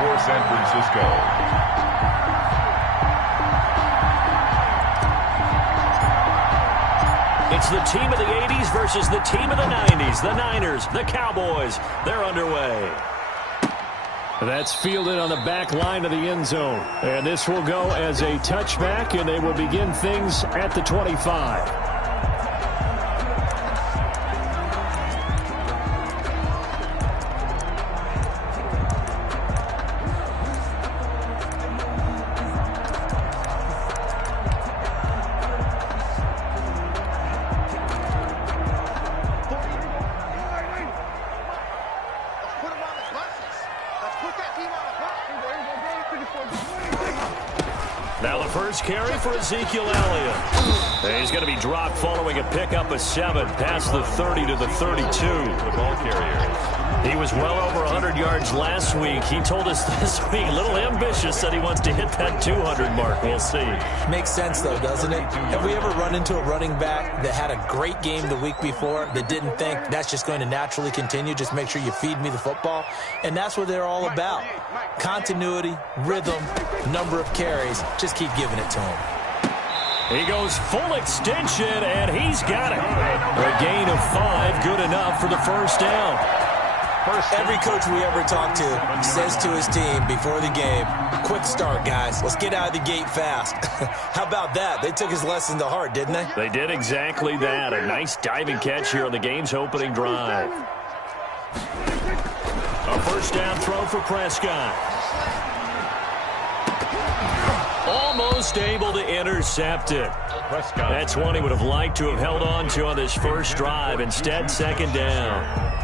for San Francisco. It's the team of the 80s versus the team of the 90s. The Niners, the Cowboys, they're underway. That's fielded on the back line of the end zone. And this will go as a touchback, and they will begin things at the 25. Now the first carry for Ezekiel Elliott. And he's going to be dropped following a pickup of 7 past the 30 to the 32. The ball carrier. He was well over 100 yards last week. He told us this week, a little ambitious, that he wants to hit that 200 mark. We'll see. Makes sense, though, doesn't it? Have we ever run into a running back that had a great game the week before that didn't think that's just going to naturally continue? Just make sure you feed me the football. And that's what they're all about. Continuity, rhythm, number of carries. Just keep giving it to him. He goes full extension, and he's got it. A gain of 5, good enough for the first down. Every coach we ever talk to says to his team before the game, quick start, guys. Let's get out of the gate fast. How about that? They took his lesson to heart, didn't they? They did exactly that. A nice diving catch here on the game's opening drive. A first down throw for Prescott. Almost able to intercept it. That's one he would have liked to have held on to on this first drive. Instead, second down.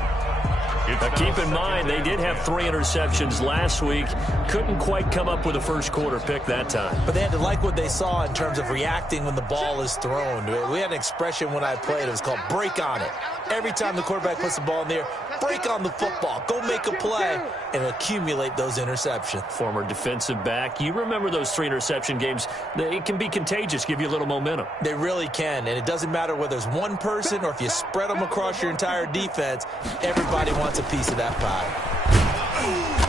Now, keep in mind, they did have 3 interceptions last week. Couldn't quite come up with a first-quarter pick that time. But they had to like what they saw in terms of reacting when the ball is thrown. We had an expression when I played. It was called break on it. Every time the quarterback puts the ball in the air, break on the football. Go make a play and accumulate those interceptions. Former defensive back. You remember those 3 interception games. It can be contagious, give you a little momentum. They really can, and it doesn't matter whether it's one person or if you spread them across your entire defense. Everybody wants a piece of that pie.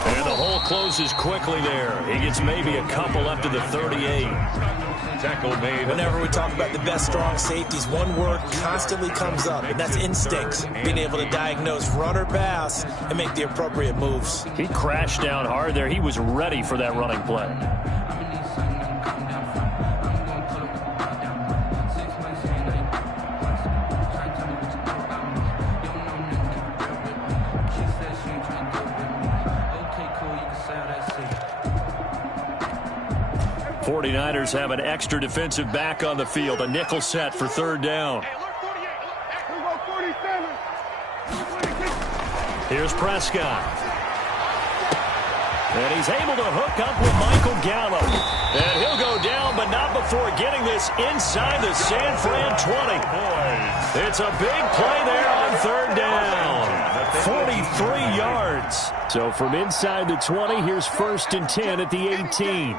And the hole closes quickly there. He gets maybe a couple up to the 38. Tackle made. Whenever we talk about the best strong safeties, one word constantly comes up, and that's instincts. Being able to diagnose run or pass and make the appropriate moves. He crashed down hard there. He was ready for that running play. '49ers have an extra defensive back on the field. A nickel set for third down. Here's Prescott. And he's able to hook up with Michael Gallup. And he'll go down, but not before getting this inside the San Fran 20. It's a big play there on third down. 43 yards. So from inside the 20, here's 1st and 10 at the 18.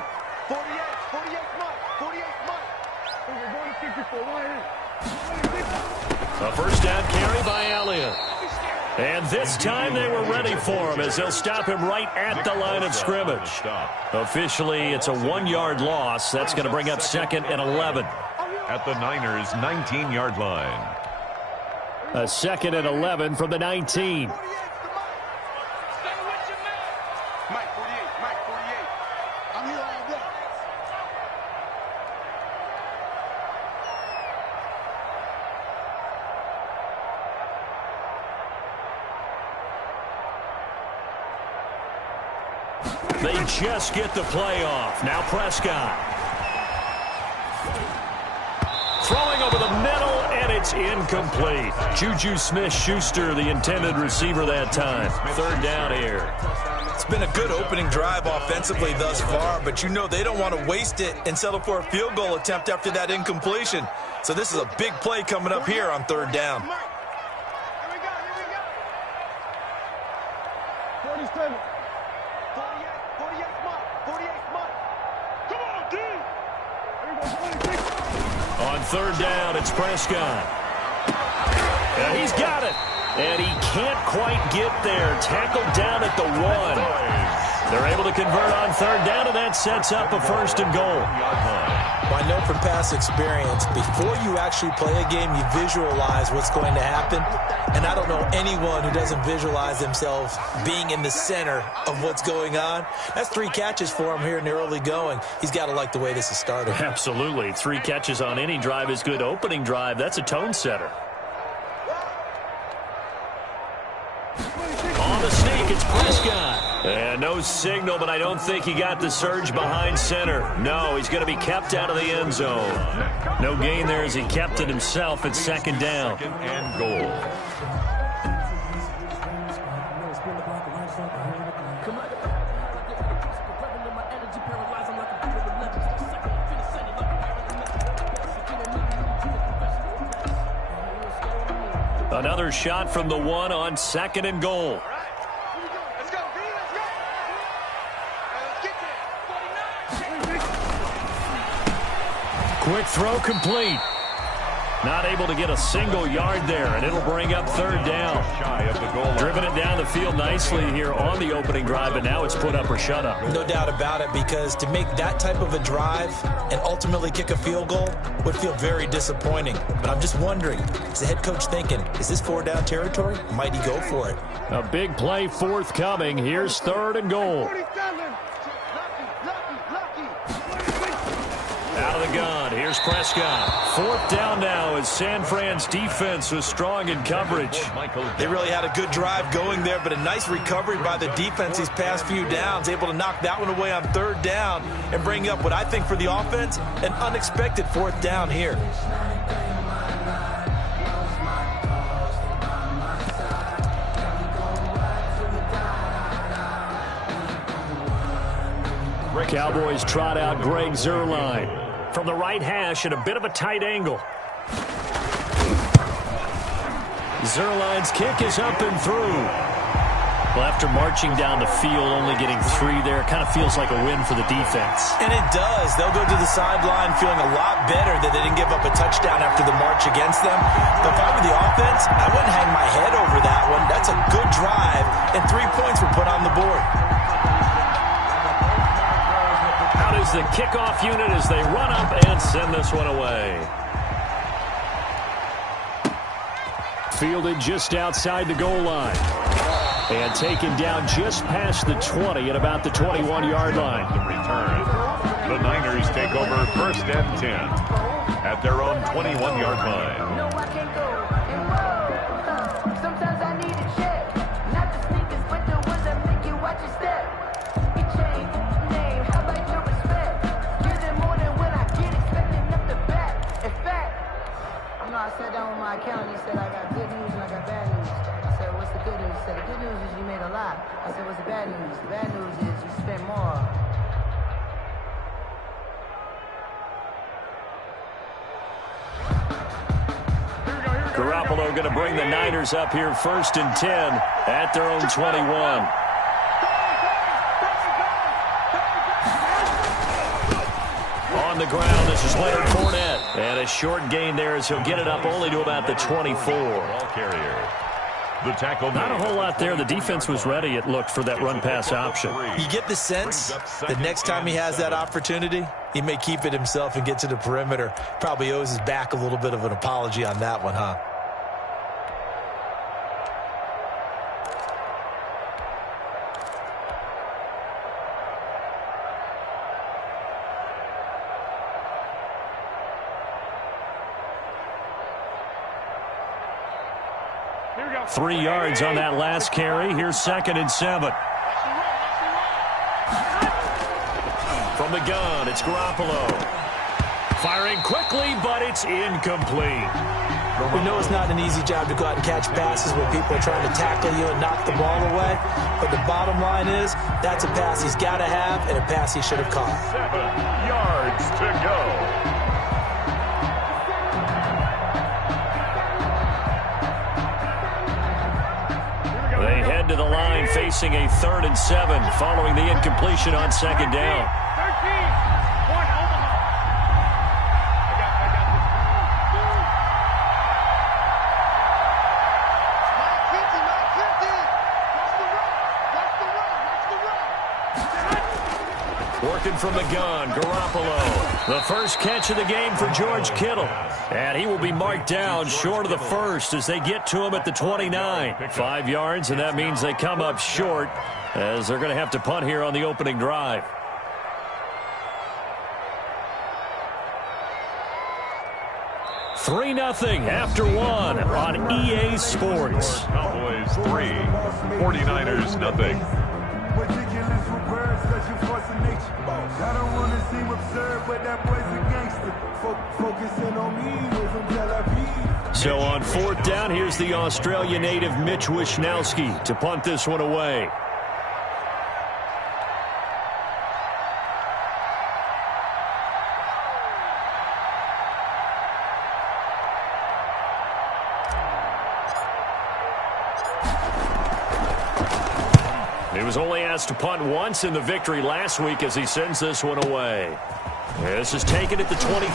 A first down carry by Elliott. And this time they were ready for him as they'll stop him right at the line of scrimmage. Officially, it's a 1-yard loss. That's going to bring up 2nd and 11. At the Niners' 19-yard line. A 2nd and 11 from the 19. They just get the play off. Now Prescott. Throwing over the middle, and it's incomplete. Juju Smith-Schuster, the intended receiver that time. Third down here. It's been a good opening drive offensively thus far, but you know they don't want to waste it and settle for a field goal attempt after that incompletion. So this is a big play coming up here on third down. 47. On third down, it's Prescott. And he's got it. And he can't quite get there. Tackled down at the 1. They're able to convert on third down, and that sets up a first and goal. Well, I know from past experience, before you actually play a game, you visualize what's going to happen. And I don't know anyone who doesn't visualize themselves being in the center of what's going on. That's 3 catches for him here in the early going. He's got to like the way this is started. Absolutely. 3 catches on any drive is good. Opening drive, that's a tone setter. On the sneak, it's Prescott. And no signal, but I don't think he got the surge behind center. No, he's going to be kept out of the end zone. No gain there as he kept it himself at second down. Second and goal. Another shot from the 1 on second and goal. Quick throw complete. Not able to get a single yard there, and it'll bring up third down. Shy of the goal line. Driven it down the field nicely here on the opening drive, and now it's put up or shut up. No doubt about it, because to make that type of a drive and ultimately kick a field goal would feel very disappointing. But I'm just wondering, is the head coach thinking, is this 4-down territory? Might he go for it? A big play forthcoming. Here's third and goal. Out of the gun, here's Prescott. 4th down now as San Fran's defense was strong in coverage. They really had a good drive going there, but a nice recovery by the defense these past few downs, able to knock that one away on 3rd down and bring up what I think for the offense, an unexpected 4th down here. Cowboys trot out Greg Zuerlein. From the right hash at a bit of a tight angle. Zuerlein's kick is up and through. Well, after marching down the field, only getting 3 there, kind of feels like a win for the defense. And it does. They'll go to the sideline feeling a lot better that they didn't give up a touchdown after the march against them. But if I were the offense, I wouldn't hang my head over that one. That's a good drive, and 3 points were put on the board. Is the kickoff unit as they run up and send this one away. Fielded just outside the goal line. And taken down just past the 20 at about the 21-yard line. The return. The Niners take over 1st and 10 at their own 21-yard line. Sometimes I need a check. Not the sneakers, but the ones that make you watch your step. I sat down with my accountant. He said, I got good news and I got bad news. I said, what's the good news? He said, the good news is you made a lot. I said, what's the bad news? The bad news is you spent more. Garoppolo going to bring the Niners up here 1st and 10 at their own 21. On the ground, this is Leonard Fournette. And a short gain there as he'll get it up only to about the 24. Ball carrier. The tackle. Not a whole lot there. The defense was ready, it looked, for that run-pass option. You get the sense that next time he has that opportunity, he may keep it himself and get to the perimeter. Probably owes his back a little bit of an apology on that one, huh? Here we go. 3 yards on that last carry. Here's 2nd and 7. From the gun, it's Garoppolo. Firing quickly, but it's incomplete. We know it's not an easy job to go out and catch passes when people are trying to tackle you and knock the ball away. But the bottom line is, that's a pass he's got to have and a pass he should have caught. 7 yards to go. They head to the line facing a 3rd and 7 following the incompletion on 2nd down. 13. 1 Omaha. I got this. 950. Watch the run. Watch the run. looking from the gun. Garoppolo. The first catch of the game for George Kittle. And he will be marked down short of the first as they get to him at the 29. 5 yards, and that means they come up short as they're going to have to punt here on the opening drive. Three 0 after one on EA Sports. Cowboys 3, 49ers nothing. Ridiculous with words, such a force of nature. I don't want to seem absurd, but that boy's a gangster. Focusing on me, we're from Tel Aviv. So on fourth down, here's the Australia native Mitch Wishnowski to punt this one away. He was only asked to punt once in the victory last week as he sends this one away. This is taken at the 23.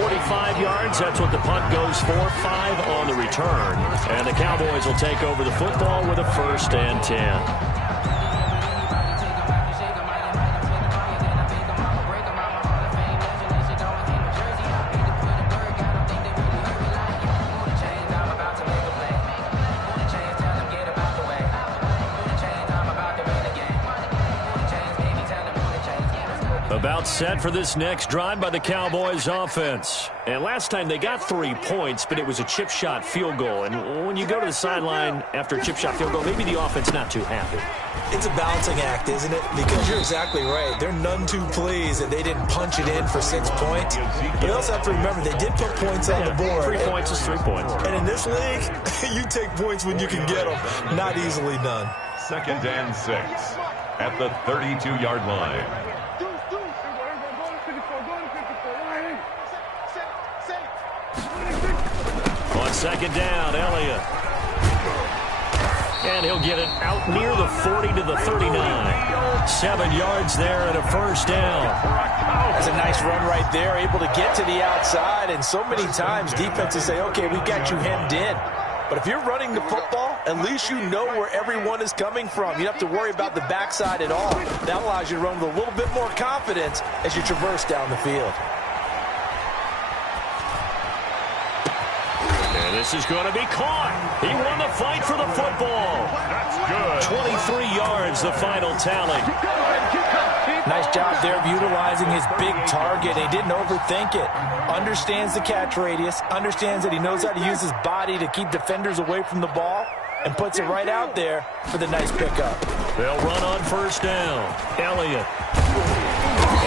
45 yards, that's what the punt goes for. 5 on the return. And the Cowboys will take over the football with a 1st and 10. About set for this next drive by the Cowboys offense. And last time they got 3 points, but it was a chip shot field goal. And when you go to the sideline after a chip shot field goal, maybe the offense not too happy. It's a balancing act, isn't it? Because you're exactly right. They're none too pleased that they didn't punch it in for 6 points. But you also have to remember they did put points on the board. 3 points is 3 points. And in this league, you take points when you can get them. Not easily done. 2nd and 6 at the 32-yard line. On 2nd down, Elliott. And he'll get it out near the 40 to the 39. 7 yards there and a 1st down. That's a nice run right there, able to get to the outside. And so many times defenses say, okay, we've got you hemmed in. But if you're running the football, at least you know where everyone is coming from. You don't have to worry about the backside at all. That allows you to run with a little bit more confidence as you traverse down the field. And this is going to be caught. He won the fight for the football. That's good. 23 yards, the final tally. Nice job there of utilizing his big target. He didn't overthink it. Understands the catch radius. Understands that he knows how to use his body to keep defenders away from the ball. And puts it right out there for the nice pickup. They'll run on 1st down. Elliott.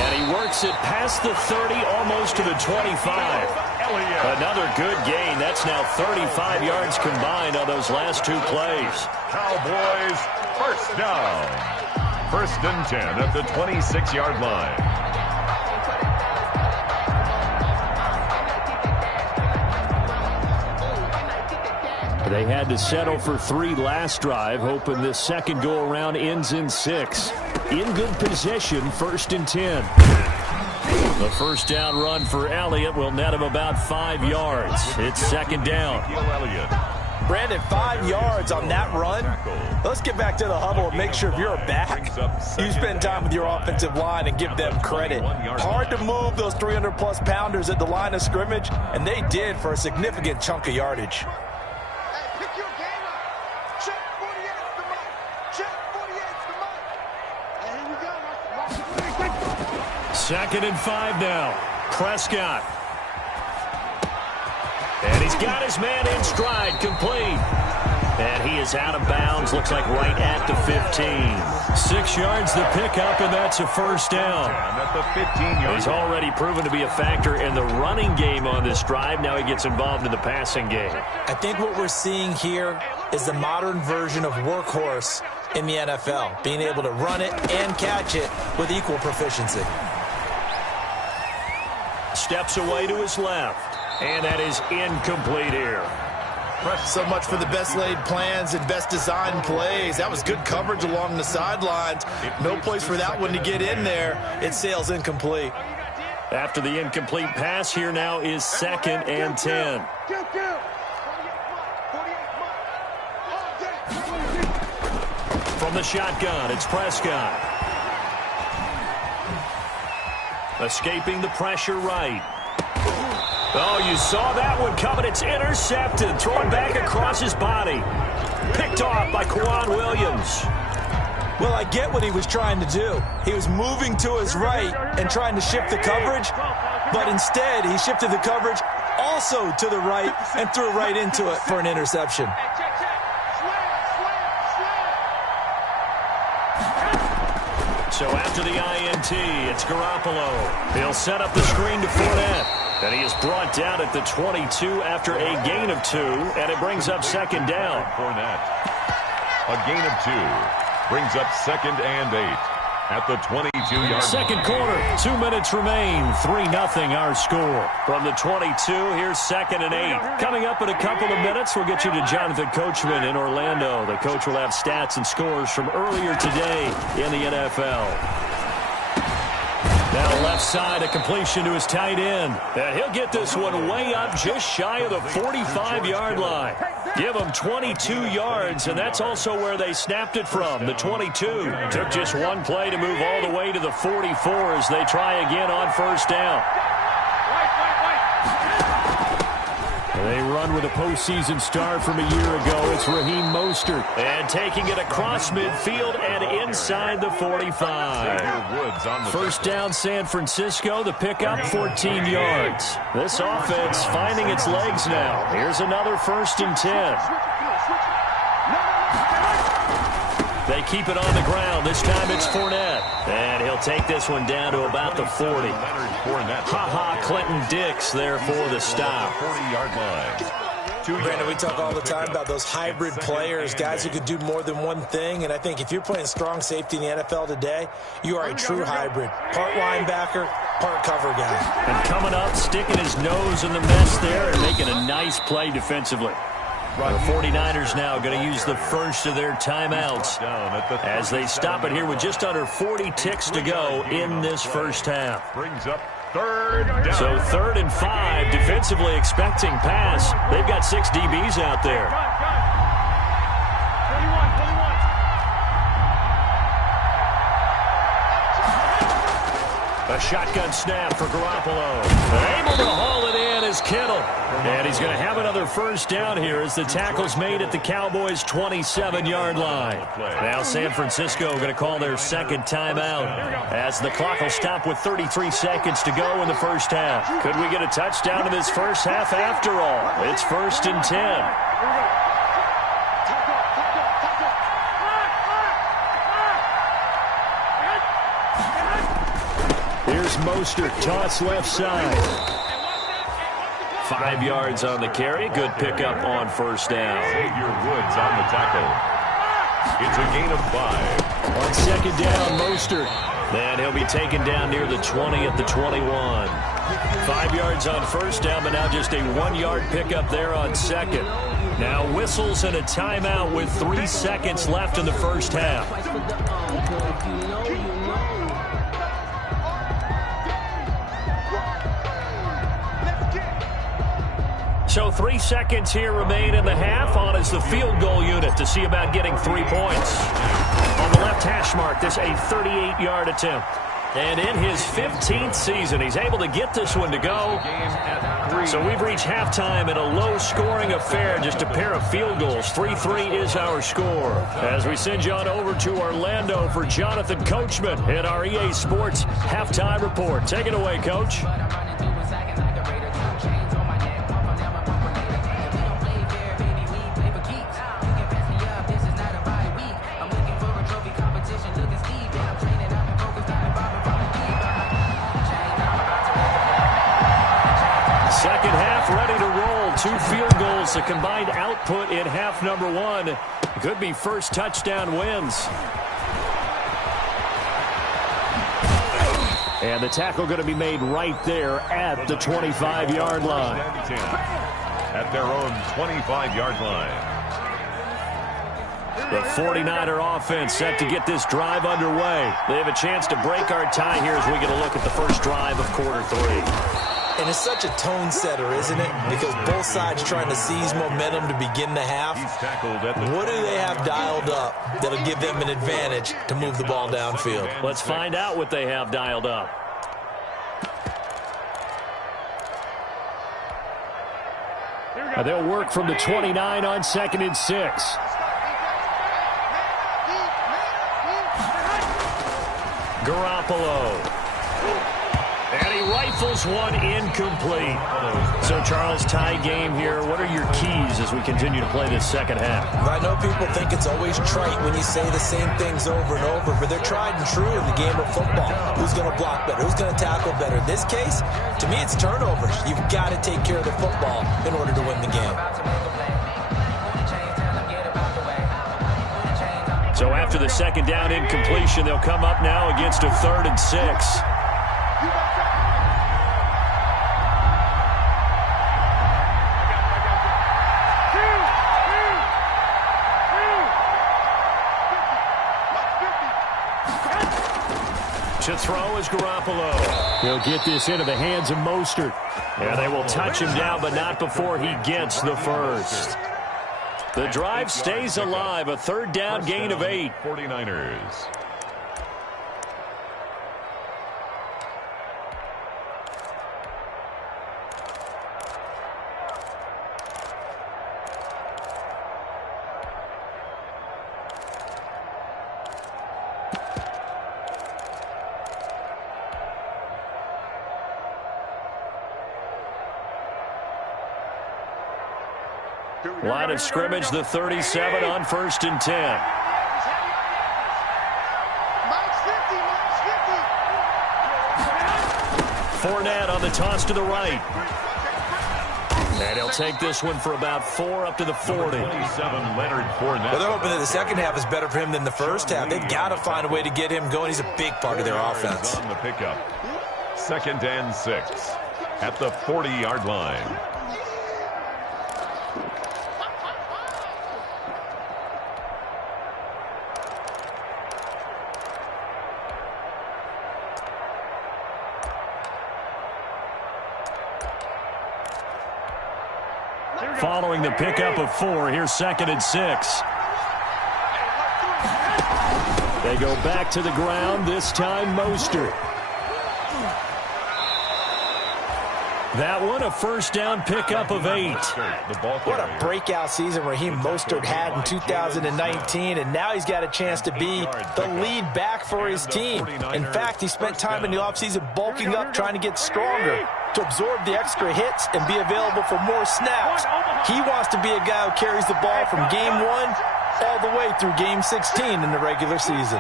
And he works it past the 30, almost to the 25. Another good gain. That's now 35 yards combined on those last 2 plays. Cowboys 1st down. 1st and 10 at the 26-yard line. They had to settle for 3 last drive, hoping this second go-around ends in 6. In good position, 1st and 10. The 1st down run for Elliott will net him about 5 yards. It's 2nd down. Brandon, 5 yards on that run. Let's get back to the huddle and make sure if you're a back, you spend time with your offensive line and give them credit. Hard to move those 300-plus pounders at the line of scrimmage, and they did for a significant chunk of yardage. Second and 5 now. Prescott. And he's got his man in stride, complete. And he is out of bounds, looks like right at the 15. 6 yards the pickup, and that's a 1st down. At the 15-yard. He's already proven to be a factor in the running game on this drive. Now he gets involved in the passing game. I think what we're seeing here is the modern version of workhorse in the NFL, being able to run it and catch it with equal proficiency. Steps away to his left, and that is incomplete here. So much for the best laid plans and best designed plays. That was good coverage along the sidelines. No place for that one to get in there. It sails incomplete. After the incomplete pass, here now is 2nd and 10. From the shotgun, it's Prescott. Escaping the pressure right. Oh, you saw that one coming. It's intercepted. Thrown back across his body. Picked off by Kwan Williams. Well, I get what he was trying to do. He was moving to his right and trying to shift the coverage, but instead he shifted the coverage also to the right and threw right into it for an interception. So after the INT, it's Garoppolo. He'll set up the screen to Fournette. And he is brought down at the 22 after a gain of 2, and it brings up second down. Fournette. A gain of 2 brings up 2nd and 8 at the 22-yard line. Second quarter, 2 minutes remain. 3-0 our score. From the 22, here's 2nd and 8. Coming up in a couple of minutes, we'll get you to Jonathan Coachman in Orlando. The coach will have stats and scores from earlier today in the NFL. Now left side, a completion to his tight end. And he'll get this one way up just shy of the 45-yard line. Give him 22 yards, and that's also where they snapped it from, the 22. Took just one play to move all the way to the 44 as they try again on first down. They run with a postseason start from a year ago. It's Raheem Mostert. And taking it across midfield and inside the 45. First down, San Francisco. The pickup, 14 yards. This offense finding its legs now. Here's another 1st and 10. They keep it on the ground. This time it's Fournette. And he'll take this one down to about the 40. Ha-ha, Clinton Dix there for the stop. 40-yard line. Brandon, we talk all the time about those hybrid players, guys who could do more than one thing. And I think if you're playing strong safety in the NFL today, you are a true hybrid. Part linebacker, part cover guy. And coming up, sticking his nose in the mess there and making a nice play defensively. The 49ers now going to use the first of their timeouts as they stop it here with just under 40 ticks to go in this first half. Brings up 3rd down. So 3rd and 5, defensively expecting pass. They've got 6 DBs out there. A shotgun snap for Garoppolo. Able to haul it in is Kittle. And he's going to have another first down here as the tackle's made at the Cowboys' 27-yard line. Now San Francisco going to call their second timeout as the clock will stop with 33 seconds to go in the first half. Could we get a touchdown in this first half after all? It's 1st and 10. Here's Mostert, toss left side. 5 yards on the carry. Good pickup on first down. Xavier Woods on the tackle. It's a gain of 5. On second down, Mostert. And he'll be taken down near the 20 at the 21. 5 yards on first down, but now just a 1-yard pickup there on second. Now whistles and a timeout with 3 seconds left in the first half. So 3 seconds here remain in the half. On is the field goal unit to see about getting 3 points. On the left hash mark, this a 38-yard attempt. And in his 15th season, he's able to get this one to go. So we've reached halftime in a low-scoring affair, just a pair of field goals. 3-3 is our score. As we send you on over to Orlando for Jonathan Coachman in our EA Sports Halftime Report. Take it away, Coach. Second half ready to roll. 2 field goals, the combined output in half number 1. Could be first touchdown wins. And the tackle going to be made right there at the 25-yard line. At their own 25-yard line. The 49er offense set to get this drive underway. They have a chance to break our tie here as we get a look at the first drive of quarter 3. And it's such a tone setter, isn't it? Because both sides trying to seize momentum to begin the half. What do they have dialed up that'll give them an advantage to move the ball downfield? Let's find out what they have dialed up. They'll work from the 29 on 2nd and 6. Garoppolo. And he rifles one incomplete. So, Charles, tie game here. What are your keys as we continue to play this second half? I know people think it's always trite when you say the same things over and over, but they're tried and true in the game of football. Who's going to block better? Who's going to tackle better? In this case, to me, it's turnovers. You've got to take care of the football in order to win the game. So after the second down incompletion, they'll come up now against a 3rd and 6. To throw is Garoppolo. He'll get this into the hands of Mostert. And they will touch him down, but not before he gets the first. The drive stays alive. A 3rd down gain of 8. 49ers. Line of scrimmage, the 37 on 1st and 10. Fournette on the toss to the right. And he'll take this one for about 4 up to the 40. 27, Leonard Fournette. Well, they're hoping that the second half is better for him than the first half. They've got to find a way to get him going. He's a big part of their offense. On the pickup. 2nd and 6 at the 40-yard line. Following the pickup of 4, here's 2nd and 6. They go back to the ground, this time Mostert. That one, a 1st down pickup of 8. What a breakout season Raheem Mostert had in 2019, and now he's got a chance to be the lead back for his team. In fact, he spent time in the offseason bulking up, trying to get stronger, to absorb the extra hits and be available for more snaps. He wants to be a guy who carries the ball from game 1 all the way through game 16 in the regular season.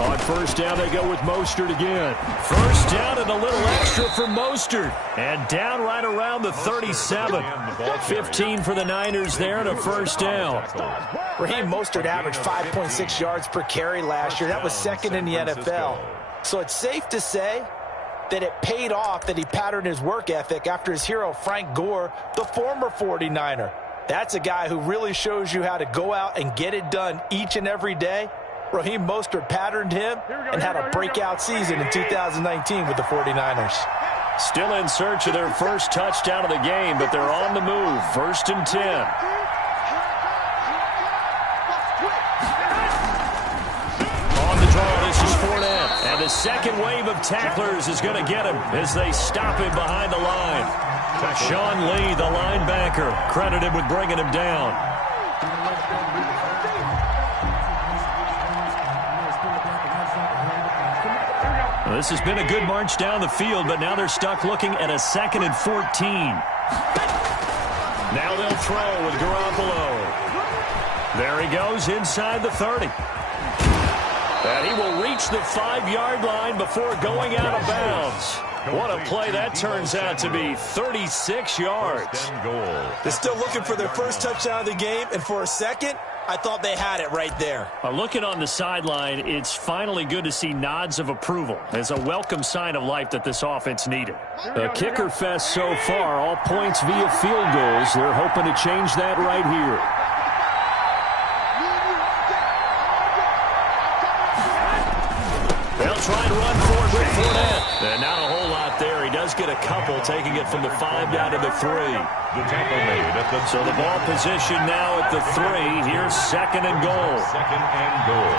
On 1st down, they go with Mostert again. 1st down and a little extra for Mostert. And down right around the 37. 15 for the Niners there and a 1st down. Raheem Mostert averaged 5.6 yards per carry last year. That was 2nd in the NFL. So it's safe to say that it paid off that he patterned his work ethic after his hero Frank Gore, the former 49er. That's a guy who really shows you how to go out and get it done each and every day. Raheem Mostert patterned him and had a breakout season in 2019 with the 49ers. Still in search of their first touchdown of the game, but they're on the move. 1st and 10. On the draw, this is Fournette. And the second wave of tacklers is going to get him as they stop him behind the line. Sean Lee, the linebacker, credited with bringing him down. This has been a good march down the field, but now they're stuck looking at a 2nd and 14. Now they'll throw with Garoppolo. There he goes inside the 30. And he will reach the 5-yard line before going out of bounds. What a play that turns out to be. 36 yards. They're still looking for their first touchdown of the game, and for a second, I thought they had it right there. Looking on the sideline, it's finally good to see nods of approval. It's a welcome sign of life that this offense needed. A kicker fest so far, all points via field goals. They're hoping to change that right here. They'll try and run forward with Fournette. And not a whole lot there. He does get a couple, taking it from the 5 down to the 3. The tackle made at the So the ball position now at the 3. Here's 2nd and goal. 2nd and goal.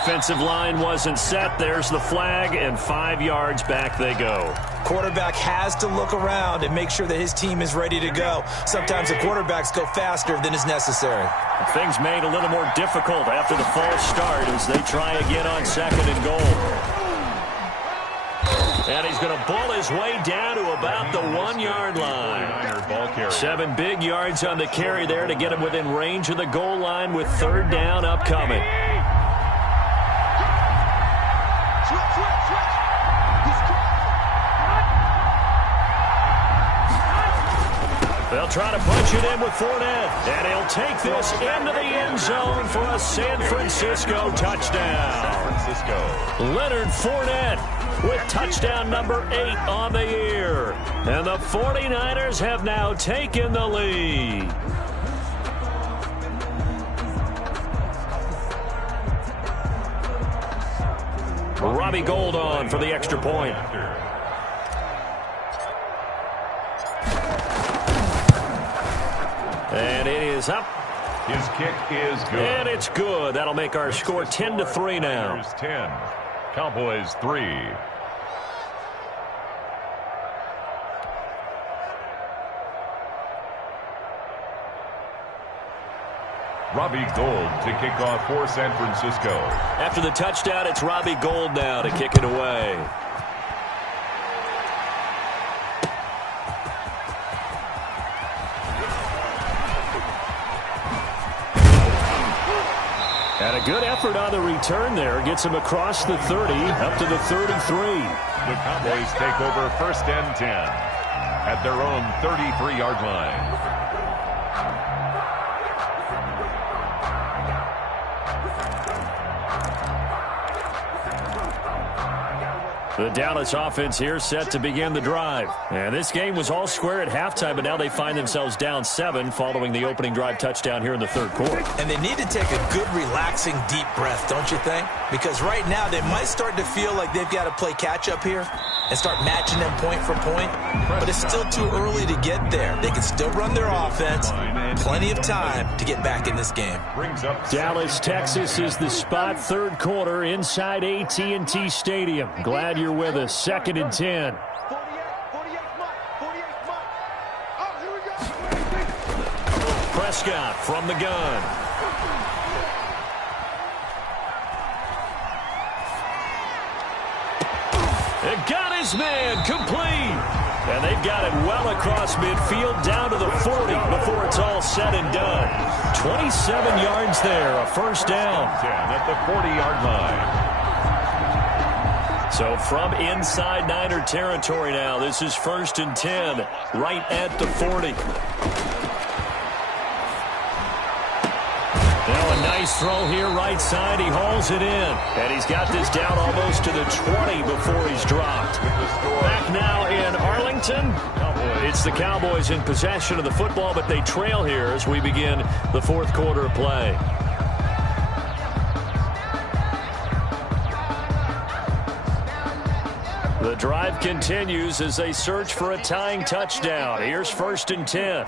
offensive line wasn't set. There's the flag, and 5 yards back they go. Quarterback has to look around and make sure that his team is ready to go. Sometimes the quarterbacks go faster than is necessary. Things made a little more difficult after the false start as they try again on 2nd and goal. And he's going to bull his way down to about the 1-yard line. 7 big yards on the carry there to get him within range of the goal line with 3rd down upcoming. They'll try to punch it in with Fournette, and he'll take this into the end zone for a San Francisco touchdown. Leonard Fournette with touchdown number 8 on the year. And the 49ers have now taken the lead. Robbie Gould on for the extra point. And it is up. His kick is good. And it's good. That'll make our score 10-3 now. Here's 10. Cowboys 3. Robbie Gould to kick off for San Francisco. After the touchdown, it's Robbie Gould now to kick it away. And a good effort on the return there. Gets him across the 30, up to the 33. The Cowboys take over 1st and 10 at their own 33-yard line. The Dallas offense here set to begin the drive. And this game was all square at halftime, but now they find themselves down 7 following the opening drive touchdown here in the 3rd quarter. And they need to take a good, relaxing, deep breath, don't you think? Because right now they might start to feel like they've got to play catch-up here and start matching them point for point. But it's still too early to get there. They can still run their offense. Plenty of time to get back in this game. Dallas, Texas is the spot. 3rd quarter inside AT&T Stadium. Glad you're with us. 2nd and 10. Prescott from the gun. It got his man complete. And they've got it well across midfield down to the 40 before it's all said and done. 27 yards there, a 1st down. 10 at the 40-yard line. So from inside Niner territory now, this is 1st and 10, right at the 40. Now a nice throw here right side. He hauls it in. And he's got this down almost to the 20 before he's dropped. Back now in Arlington. It's the Cowboys in possession of the football, but they trail here as we begin the 4th quarter of play. The drive continues as they search for a tying touchdown. Here's 1st and 10.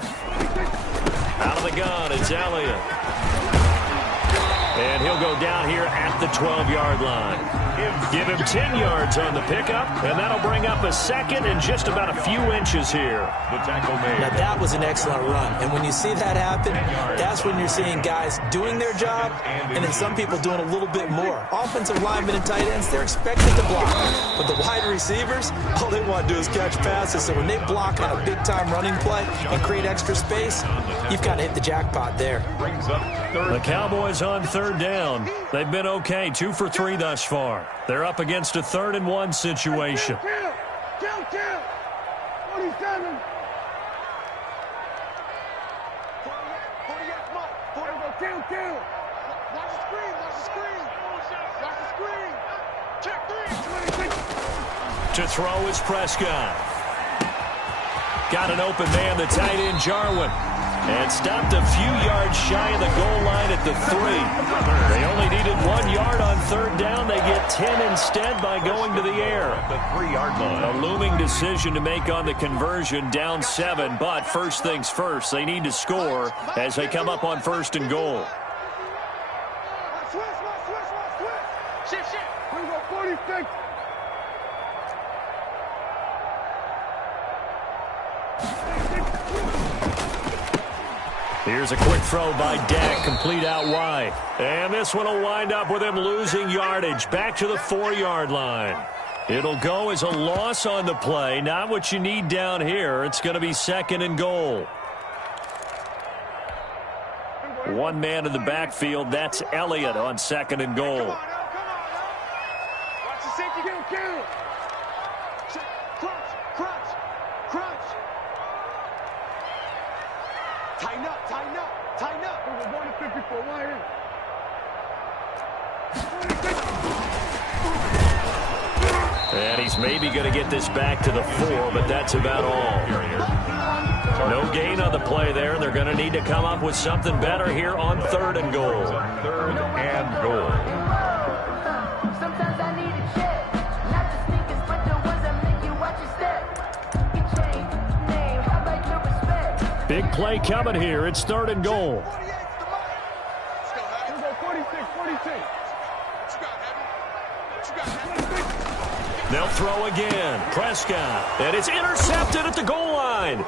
Out of the gun, it's Elliott. And he'll go down here at the 12-yard line. Give him 10 yards on the pickup, and that'll bring up a 2nd and just about a few inches here. The tackle made. Now, that was an excellent run. And when you see that happen, that's when you're seeing guys doing their job and then some people doing a little bit more. Offensive linemen and tight ends, they're expected to block. But the wide receivers, all they want to do is catch passes. So when they block on a big-time running play and create extra space, you've got to hit the jackpot there. Brings up 3rd. The Cowboys on 3rd down. They've been okay, 2 for 3 thus far. They're up against a 3rd and 1 situation. Kill! 47! 48, kill! Watch the screen! Watch the screen! Check 3! To throw is Prescott. Got an open man, the tight end, Jarwin. And stopped a few yards shy of the goal line at the 3. They only needed 1 yard on 3rd down. They get 10 instead by going to the air. The 3-yard line. A looming decision to make on the conversion, down 7. But first things first, they need to score as they come up on 1st and goal. Here's a quick throw by Dak, complete out wide. And this one will wind up with him losing yardage back to the 4-yard line. It'll go as a loss on the play. Not what you need down here. It's going to be 2nd and goal. One man in the backfield. That's Elliott on 2nd and goal. Watch the safety. Kill. Crunch. Tighten up. We're going to 54. Wide in. And he's maybe going to get this back to the 4, but that's about all. No gain on the play there. They're going to need to come up with something better here on 3rd and goal. 3rd and goal. Sometimes I need a check. Not the sneakers, but the ones that make you watch your step. You change name, how about your respect? Big play coming here. It's 3rd and goal. 46. They'll throw again. Prescott. And it's intercepted at the goal line.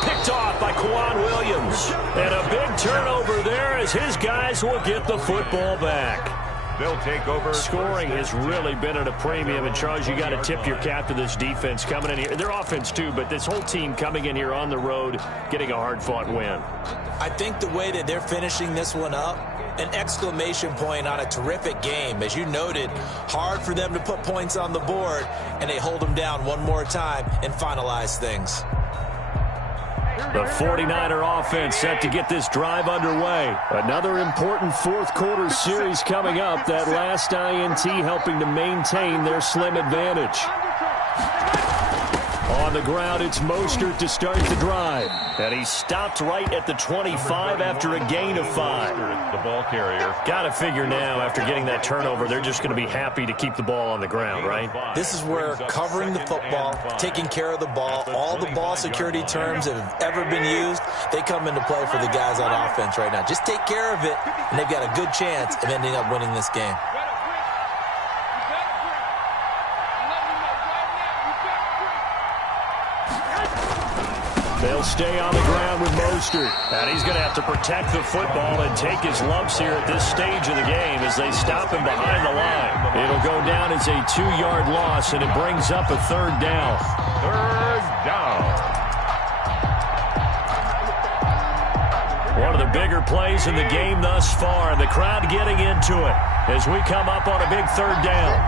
Picked off by Quan Williams. And a big turnover there as his guys will get the football back. They'll take over. Scoring has really been at a premium. And, Charles, you got to tip your cap to this defense coming in here. Their offense, too, but this whole team coming in here on the road, getting a hard-fought win. I think the way that they're finishing this one up, an exclamation point on a terrific game. As you noted, hard for them to put points on the board, and they hold them down one more time and finalize things. The 49er offense set to get this drive underway. Another important 4th quarter series coming up. That last INT helping to maintain their slim advantage. On the ground, it's Mostert to start the drive. And he stopped right at the 25 after a gain of 5. The ball carrier. Got to figure now, after getting that turnover, they're just going to be happy to keep the ball on the ground, right? This is where covering the football, taking care of the ball, all the ball security terms that have ever been used, they come into play for the guys on offense right now. Just take care of it, and they've got a good chance of ending up winning this game. They'll stay on the ground with Mostert. And he's going to have to protect the football and take his lumps here at this stage of the game as they stop him behind the line. It'll go down as a 2-yard loss, and it brings up a 3rd down. 3rd down. One of the bigger plays in the game thus far, and the crowd getting into it as we come up on a big 3rd down.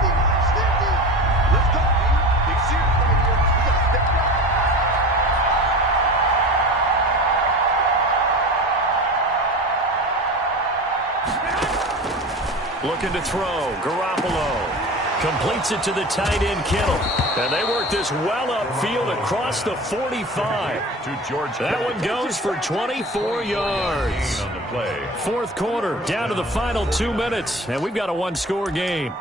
Looking to throw. Garoppolo completes it to the tight end, Kittle. And they work this well upfield across the 45. That one goes for 24 yards. On the play. 4th quarter, down to the final 2 minutes. And we've got a 1-score game.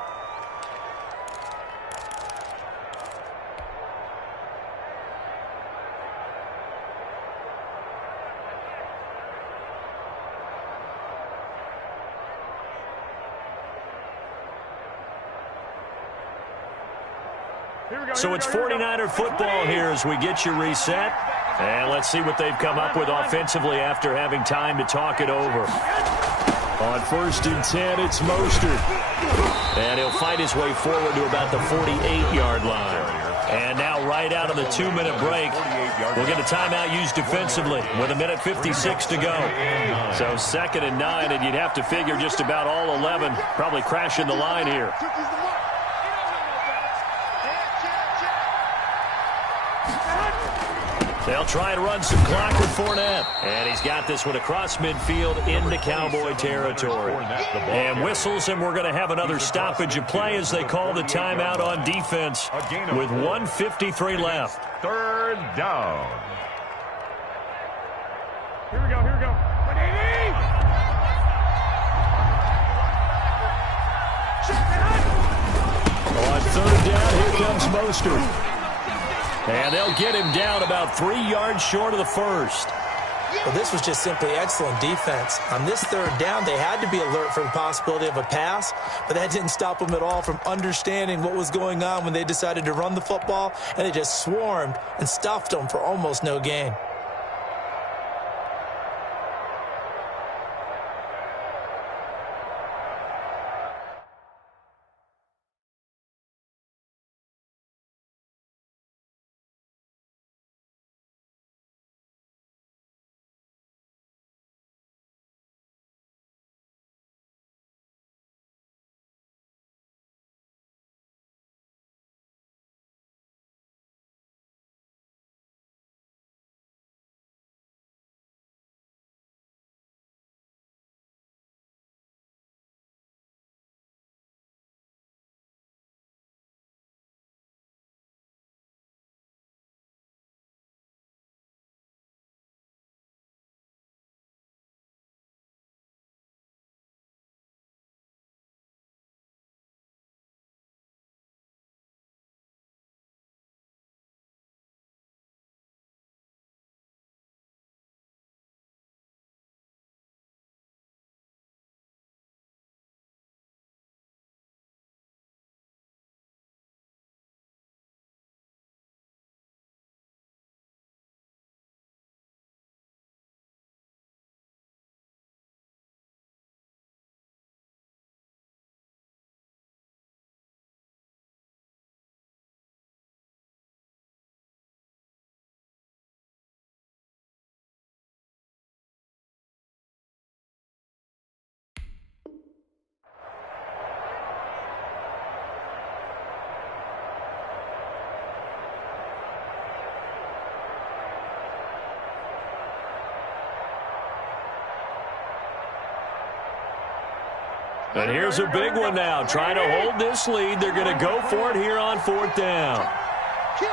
So it's 49er football here as we get you reset. And let's see what they've come up with offensively after having time to talk it over. On 1st and 10, it's Mostert. And he'll fight his way forward to about the 48-yard line. And now right out of the 2-minute break, we'll get a timeout used defensively with 1:56 to go. So 2nd and 9, and you'd have to figure just about all 11 probably crashing the line here. They'll try and run some clock with Fournette. And he's got this one across midfield into Cowboy territory. And whistles, and we're going to have another stoppage of play as they call the timeout on defense with 1:53 left. 3rd down. Here we go. On 3rd down, here comes Mostert. And they'll get him down about 3 yards short of the 1st. Well, this was just simply excellent defense. On this 3rd down, they had to be alert for the possibility of a pass, but that didn't stop them at all from understanding what was going on when they decided to run the football, and they just swarmed and stuffed them for almost no gain. And here's a big one now. Trying to hold this lead. They're going to go for it here on 4th down. Kill.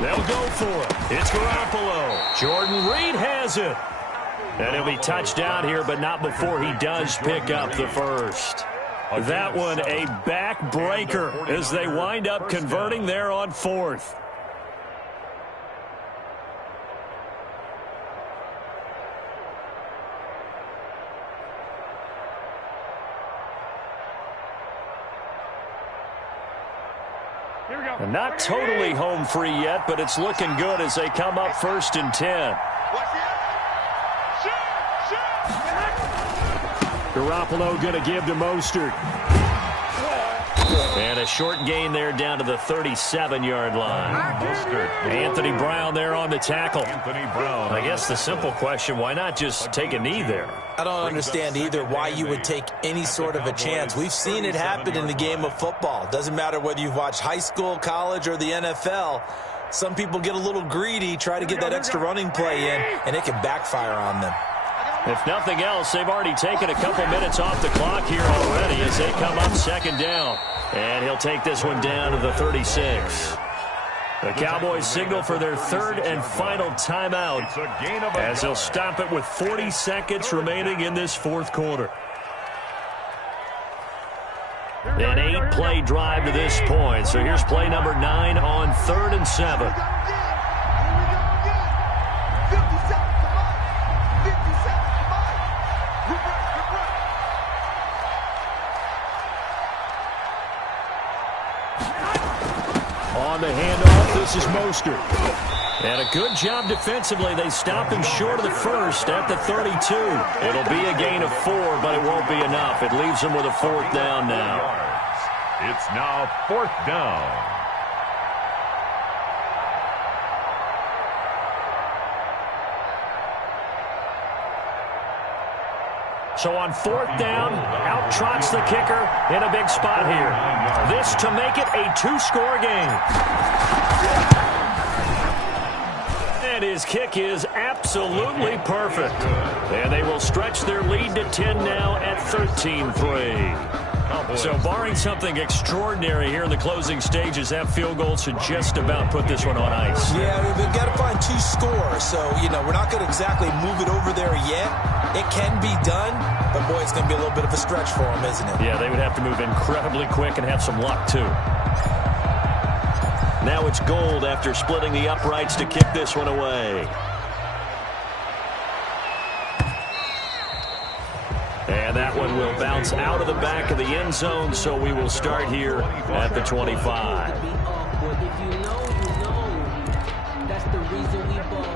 They'll go for it. It's Garoppolo. Jordan Reed has it. And he'll be touched down here, but not before he does pick up the first. That one a backbreaker as they wind up converting there on 4th. And not totally home free yet, but it's looking good as they come up 1st and 10. Garoppolo going to give to Mostert. And a short gain there down to the 37-yard line. Anthony Brown there on the tackle. I guess the simple question, why not just take a knee there? I don't understand either why you would take any sort of a chance. We've seen it happen in the game of football. Doesn't matter whether you've watched high school, college, or the NFL. Some people get a little greedy, try to get that extra running play in, and it can backfire on them. If nothing else, they've already taken a couple minutes off the clock here already as they come up 2nd down. And he'll take this one down to the 36. The Cowboys signal for their 3rd and final timeout as they'll stop it with 40 seconds remaining in this 4th quarter. An 8-play drive to this point. So here's play number 9 on 3rd and 7. On the handoff, this is Mostert. And a good job defensively. They stopped him short of the first at the 32. It'll be a gain of 4, but it won't be enough. It leaves them with a 4th down now. It's now 4th down. So on 4th down, out trots the kicker in a big spot here. This to make it a 2-score game. And his kick is absolutely perfect. And they will stretch their lead to 10 now at 13-3. So barring something extraordinary here in the closing stages, that field goal should just about put this one on ice. Yeah, we've got to find 2 scores. So, we're not going to exactly move it over there yet. It can be done, but boy, it's going to be a little bit of a stretch for them, isn't it? Yeah, they would have to move incredibly quick and have some luck, too. Now it's Gold after splitting the uprights to kick this one away. And that one will bounce out of the back of the end zone, so we will start here at the 25.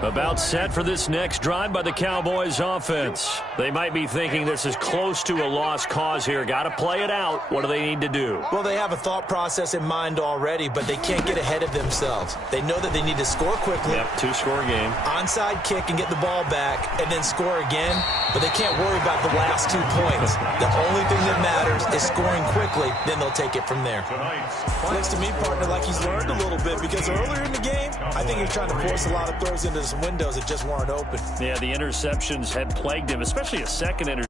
About set for this next drive by the Cowboys offense. They might be thinking this is close to a lost cause here. Got to play it out. What do they need to do? Well, they have a thought process in mind already, but they can't get ahead of themselves. They know that they need to score quickly. Yep, 2-score game. Onside kick and get the ball back and then score again, but they can't worry about the last 2 points. The only thing that matters is scoring quickly, then they'll take it from there. Looks to me, partner, like he's learned a little bit because earlier in the game, I think he was trying to force a lot of throws into some windows that just weren't open. Yeah, the interceptions had plagued him, especially a second interception.